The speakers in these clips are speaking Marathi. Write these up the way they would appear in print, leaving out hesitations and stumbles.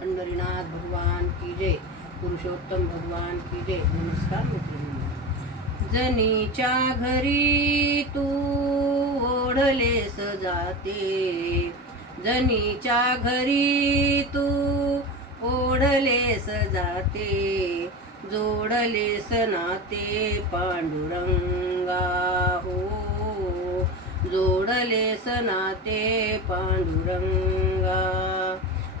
पंढरीनाथ भगवान की जय, पुरुषोत्तम भगवान की जय. नमस्कार मित्रांनो. जनीच्या घरी तू ओढलेस जाते, जनीच्या घरी तू ओढलेस जाते, जोडलेस नाते पांडुरंगा हो, जोडलेस नाते पांडुरंगा.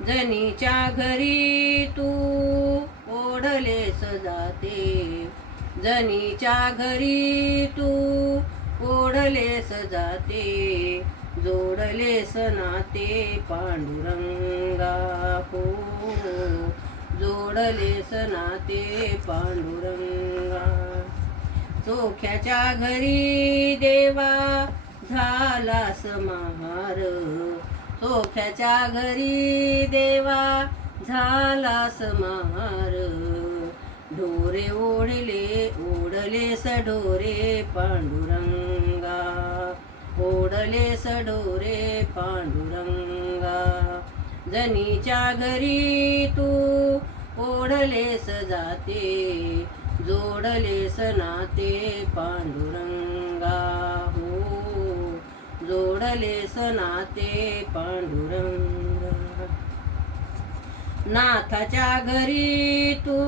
जनीच्या घरी तू ओढलेस जाते, जनीच्या घरी तू ओढलेस जाते, जोडलेस नाते पांडुरंगा हो, जोडलेस नाते पांडुरंगा. चोख्याच्या घरी देवा झालास महार, चोख्याच्या घरी देवा झालास महार, ढोरे ओढलेस ढोरे पांडुरंगा, ओढलेस ढोरे पांडुरंगा. जनीच्या घरी तू ओढलेस जाते, जोडलेस नाते पांडुरंगा हो, जोडलेस नाते पांडुरंगा. नाथाच्या घरी तू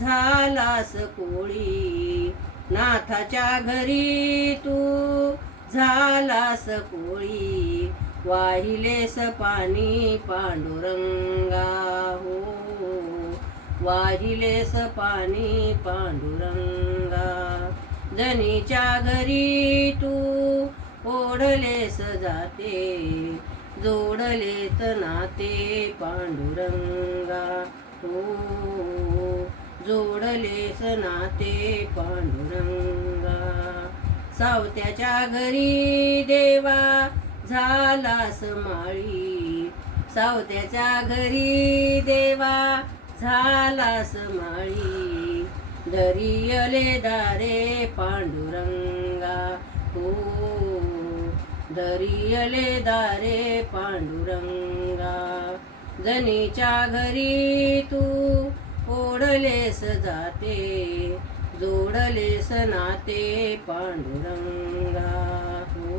झालास कोळी, नाथाच्या घरी तू झालास कोळी, वाहिलेस पाणी पांडुरंगा हो, वाहिलेस पाणी पांडुरंगा. जनीच्या घरी तू ओढलेस जाते, जोडलेस नाते पांडुरंगा हो, जोडलेस नाते पांडुरंगा. सावत्याच्या घरी देवा झालास माळी, सावत्याच्या घरी देवा झालास माळी, दरियले दारे पांडुरंगा हो, दरियले दारे पांडुरंगा. जनीच्या घरी तू ओढलेस जाते, जोडलेस नाते पांडुरंगा हो,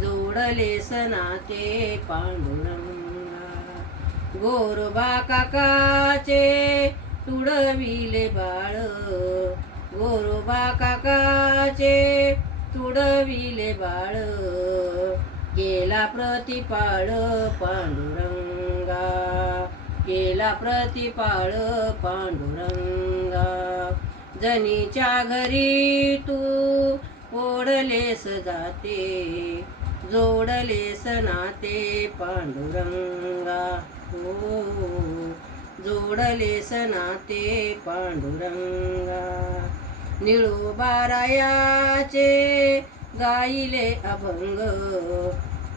जोडलेस नाते पांडुरंगा. गोरोबा काकाचे तुडविले बाळ, गोरोबा काकाचे तुडविले बाळ, केला प्रतिपाळ पांडुरंगा, केला प्रतिपाळ पांडुरंगा. जनीच्या घरी तू ओढलेस जाते, जोडलेस नाते पांडुरंगा हो, जोडलेस नाते पांडुरंगा. निळोबारायाचे गाईले अभंग,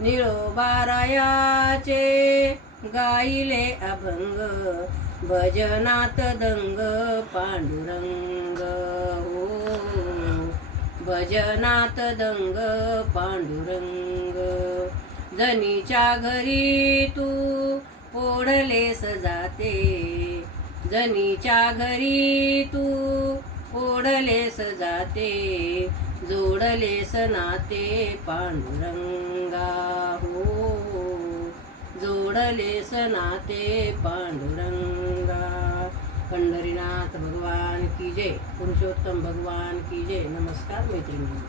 निळोबारायाचे गाईले अभंग, भजनात दंग पांडुरंग हो, भजनात दंग पांडुरंग. जनीच्या घरी तू ओढलेस जाते, जनीच्या घरी तू ओढलेस जाते, जोडलेस नाते पांडुरंगा हो, जोडलेस नाते पांडुरंगा. पंढरीनाथ भगवान की जय, पुरुषोत्तम भगवान की जय. नमस्कार मैत्रिणी.